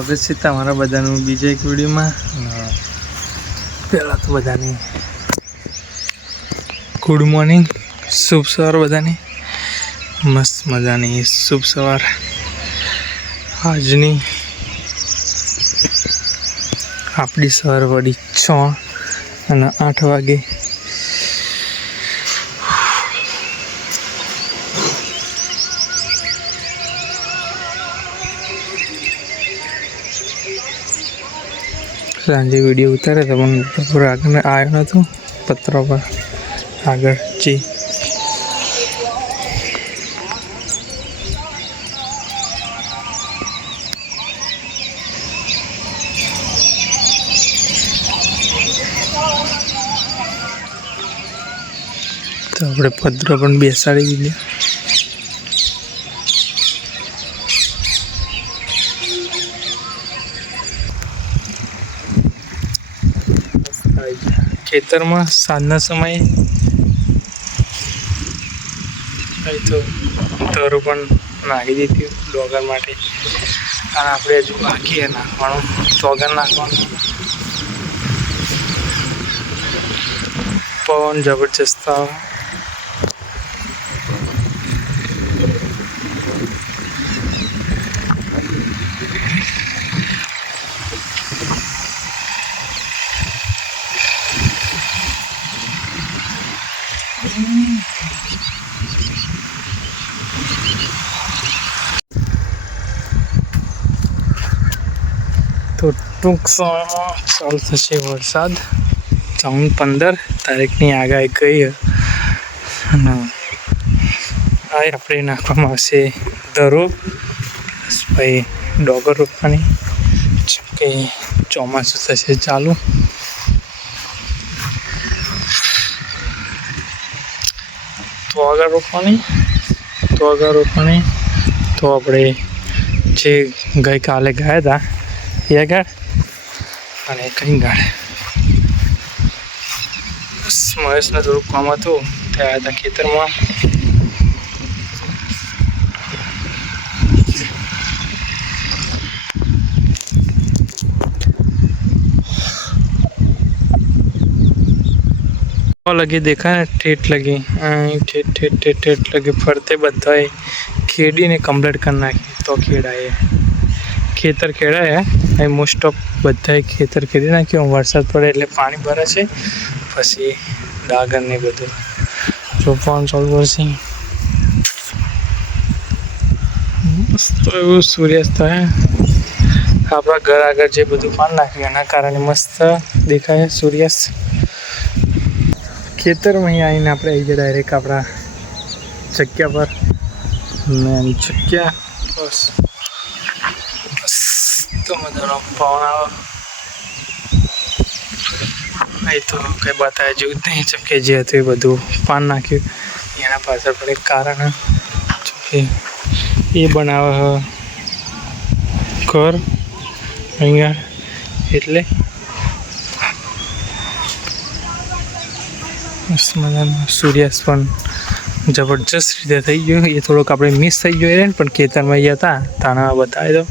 સ્વાગત છે તમારા બધાનું બીજા એક વિડીયોમાં. પહેલાં તો બધાને ગુડ મોર્નિંગ, શુભ સવાર. બધાને મસ્ત મજાની શુભ સવાર. આજની આપણી સવાર વળી 6 અને 8 વાગે. સાંજે વિડીયો ઉતારે તો પણ બપોર આગળ આવ્યો નહોતો. પત્રો પર આગળ જી તો આપણે પત્રો પણ બેસાડી દીધા. ખેતરમાં સાંજના સમયે તો તરું પણ નાખી દીધી ડોગર માટે. અને આપણે હજુ બાકી નાખવાનું, તોગર નાખવાનું. પવન જબરજસ્ત આવે. તો ટૂંક સમયમાં ચાલુ થશે વરસાદ. 14-15 તારીખની આગાહી કહી. અને આ આપણે નાખવામાં આવશે દરો, પછી ડોગર રોપવાની કે ચોમાસું થશે ચાલુ. તોગર રોપવાની તો આપણે જે ગઈકાલે ગયા હતા એ ગાળ અને કઈ ગાળ. મહેશને થોડુંક કામ હતું ત્યાં હતા ખેતરમાં. લગી દેખાય ને ઠેઠ લગી ઠેઠ લગી ફરતે બધાએ ખેડીને કમ્પ્લીટ કરી નાખી. તો ખેડાય ખેતર ખેડાય એ મોસ્ટ ઓફ બધાએ ખેતર ખેડી નાખ્યું. વરસાદ પડે એટલે પાણી ભરે છે, પછી ડાગર ને બધું રોપવાનું ચાલુ કરશે. મસ્ત એવું સૂર્યાસ્ત થાય. આપણા ઘર આગળ જે બધું પાણી નાખ્યું એના કારણે મસ્ત દેખાય સૂર્યાસ્ત. ખેતરમાં અહીં આવીને આપણે આવી જાય ડાયરેક્ટ આપણા જગ્યા પર. મેન જગ્યા બસ તો મજાનો પવન આવે. અહીં તો કંઈ બતાવ્યા જેવું જ નહીં. જેમ કે જે હતું એ બધું પાન નાખ્યું. એના પાછળ પણ એક કારણ કે એ બનાવે ઘર અહીંયા, એટલે મસ્ત મજાનો સૂર્યાસ્ત પણ જબરજસ્ત રીતે થઈ ગયો. એ થોડોક આપણે મિસ થઈ ગયો પણ ખેતરમાં ગયા હતા તાણા બતાવી દો.